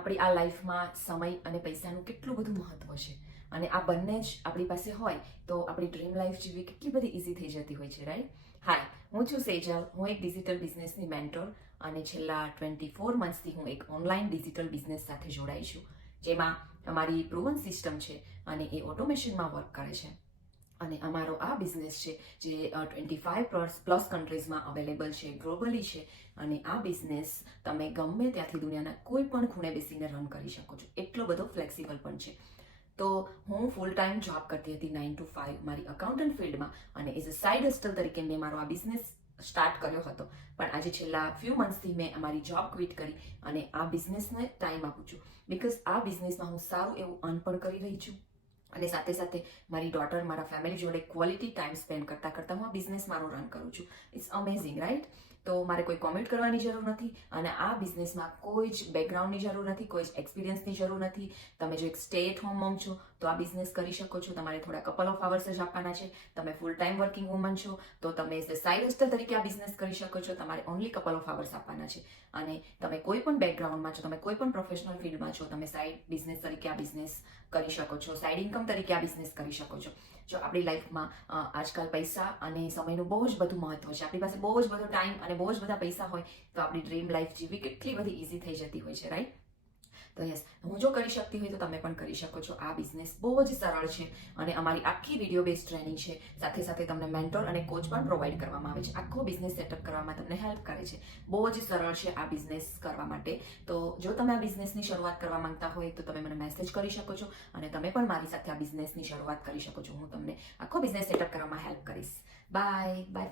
આપણી આ લાઈફમાં સમય અને પૈસાનું કેટલું બધું મહત્વ છે અને આ બંને જ આપણી પાસે હોય તો આપણી ડ્રીમ લાઈફ જીવવી કેટલી બધી ઇઝી થઈ જતી હોય છે, રાઈટ? હાય, હું છું સેજલ. હું એક ડિજિટલ બિઝનેસની મેન્ટોર અને છેલ્લા 24 મંથ્સથી હું એક ઓનલાઈન ડિજિટલ બિઝનેસ સાથે જોડાઈ છું, જેમાં અમારી પ્રૂવન સિસ્ટમ છે અને એ ઓટોમેશનમાં વર્ક કરે છે. અને અમારો આ બિઝનેસ છે જે 25+ કન્ટ્રીઝમાં અવેલેબલ છે, ગ્લોબલી છે. અને આ બિઝનેસ તમે ગમે ત્યાંથી દુનિયાના કોઈ પણ ખૂણે બેસીને રન કરી શકો છો, એટલો બધો ફ્લેક્સિબલ પણ છે. તો હું ફૂલ ટાઈમ જોબ કરતી હતી 9 to 5 મારી અકાઉન્ટન્ટ ફિલ્ડમાં, અને એઝ અ સાઇડ હસ્ટલ તરીકે મેં મારો આ બિઝનેસ સ્ટાર્ટ કર્યો હતો. પણ આજે છેલ્લા ફ્યુ મંથ્સથી મેં અમારી જોબ ક્વિટ કરી અને આ બિઝનેસને ટાઈમ આપું છું, બિકોઝ આ બિઝનેસમાં હું સારું એવું અર્ન પણ કરી રહી છું અને સાથે સાથે મારી ડોટર, મારા ફેમિલી જોડે ક્વોલિટી ટાઈમ સ્પેન્ડ કરતાં કરતાં હું આ બિઝનેસ મારો રન કરું છું. It's amazing, right? તો મારે કોઈ કોમેન્ટ કરવાની જરૂર નથી અને આ બિઝનેસમાં કોઈ જ બેકગ્રાઉન્ડની જરૂર નથી, કોઈ જ એક્સપિરિયન્સની જરૂર નથી. તમે જો એક સ્ટે એટ હોમ મોમ છો તો આ બિઝનેસ કરી શકો છો. તમારે થોડા કપલ ઓફ અવર્સ જ આપવાના છે. તમે ફૂલ ટાઈમ વર્કિંગ વુમન છો તો તમે એઝ અ સાઇડ હસ્ટલ તરીકે આ બિઝનેસ કરી શકો છો. તમારે ઓનલી કપલ ઓફ અવર્સ આપવાના છે. અને તમે કોઈ પણ બેકગ્રાઉન્ડમાં છો, તમે કોઈ પણ પ્રોફેશનલ ફિલ્ડમાં છો, તમે સાઇડ બિઝનેસ તરીકે આ બિઝનેસ કરી શકો છો, સાઇડ ઇન્કમ તરીકે આ બિઝનેસ કરી શકો છો. જો આપણી લાઈફમાં આજકાલ પૈસા અને સમયનું બહુ જ બધું મહત્વ છે. આપણી પાસે બહુ જ બધો ટાઈમ અને બહુ જ બધા પૈસા હોય તો આપણી ડ્રીમ લાઈફ જીવવી કેટલી બધી ઇઝી થઈ જતી હોય છે, રાઈટ? તો યસ, હું જો કરી શકતી હોય તો તમે પણ કરી શકો છો. આ બિઝનેસ બહુ જ સરળ છે અને અમારી આખી વિડીયો બેઝ ટ્રેનિંગ છે. સાથે સાથે તમને મેન્ટોર અને કોચ પણ પ્રોવાઈડ કરવામાં આવે છે. આખો બિઝનેસ સેટઅપ કરવામાં તમને હેલ્પ કરે છે. બહુ જ સરળ છે આ બિઝનેસ કરવા માટે. તો જો તમે આ બિઝનેસની શરૂઆત કરવા માંગતા હોય તો તમે મને મેસેજ કરી શકો છો અને તમે પણ મારી સાથે આ બિઝનેસની શરૂઆત કરી શકો છો. હું તમને આખો બિઝનેસ સેટઅપ કરવામાં હેલ્પ કરીશ. Bye bye.